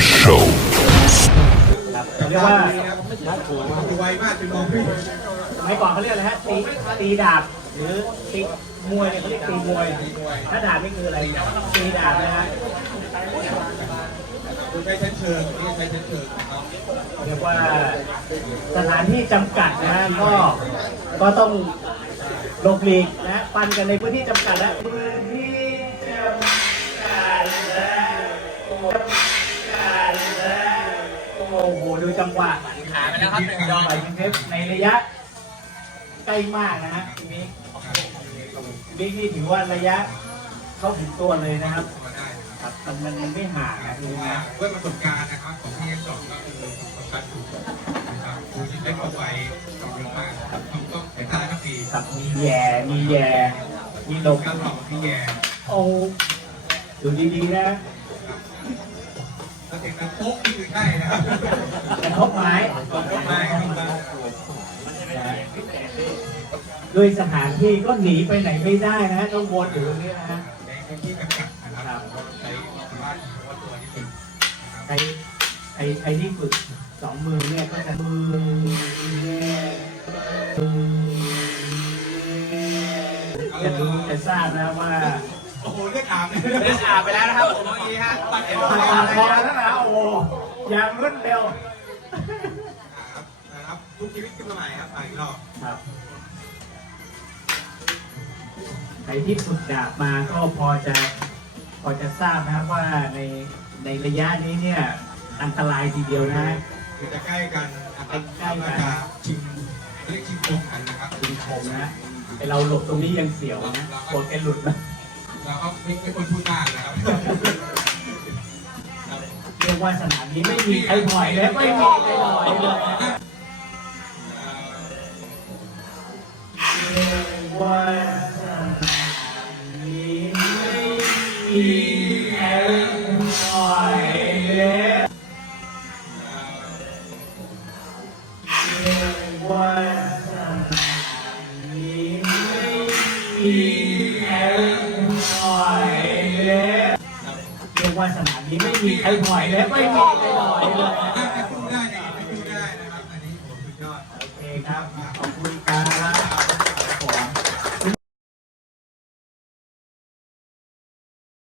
Show. ครับเรียกว่าไวมากจนมองไม่เห็นสมัยก่อนเขาเรียกอะไรฮะตีตีดาบหรือตีมวยเนี่ยเขาเรียกตีมวยถ้าดาบนี่คืออะไรตีดาบนะฮะคุณใช้ชั้นเชิงนี่ใช้ชั้นเชิงนะครับเรียกว่าสถานที่จำกัดนะฮะก็ก็ต้องหลบหลีกนะ ปันกันในพื้นที่จำกัดและพื้นที่ อ้โหดูจังหวะขาไปแล้วครับหนึ่งดอกไปเทปในระยะใกล้มากนะฮะทีนี้บิ๊กนี่ถือว่าระยะเข้าถึงตัวเลยนะครับมาได้นะครับครับมันมันไม่ห่างนะดูนะด้วยประสบการณ์นะครับของพี่เอ็กซ์สองก็คือประสบการณ์ถูกนะครับคุณที่ได้เข้าไปทำเยอะมากครับต้องต้องเห็นตาก็ดีครับมีแย่มีแย่มีหลบการหลอกพี่แย่โอ้ดูดีๆนะ แล้วเห็นการโป๊กนี่คือใช่นะครับกระทบไม้ตอนเข้ด้วยสถานที่ก็หนีไปไหนไม่ได้นะฮะต้องวนอยู่ตรงนี้นะฮะในพื้นที่จำกัดนะครับใช้บ้านเฉพาะตัวนิดนึงใครใครใครที่ฝึกสองมือเนี่ยก็จะมือจะรู้จะทราบนะว่า โอ้โหเลือดอาบเลยเลือดอาบไปแล้วนะครับผมเมื่อกี้ฮะตัดเอ็นผ่านคอแล้วนะ อ้โหอย่างรวดเร็วนะครับทุกชีวิตขึ้นมาใหม่ครับมาอีกรอบครับใครที่ฝึกดาบมาก็พอจะพอจะทราบนะครับว่าในในระยะนี้เนี่ยอันตรายทีเดียวนะฮะ คือจะใกล้กันนะครับใกล้กันชิงเรียกชิงโกงกันนะครับ คุณชมนะไอเราหลบตรงนี้ยังเสียวนะกดแกหลุดนะ แล้วก็ไม่ไม่ควรพูดมากนะครับเรียก ว่าสนามนี้ไม่มีใครถอยและไม่มีใครถอยเลยนะว่าสนามนี้ไม่มี วาสนานี้ไม่มีใครถอยและไม่มีใครถอยเลย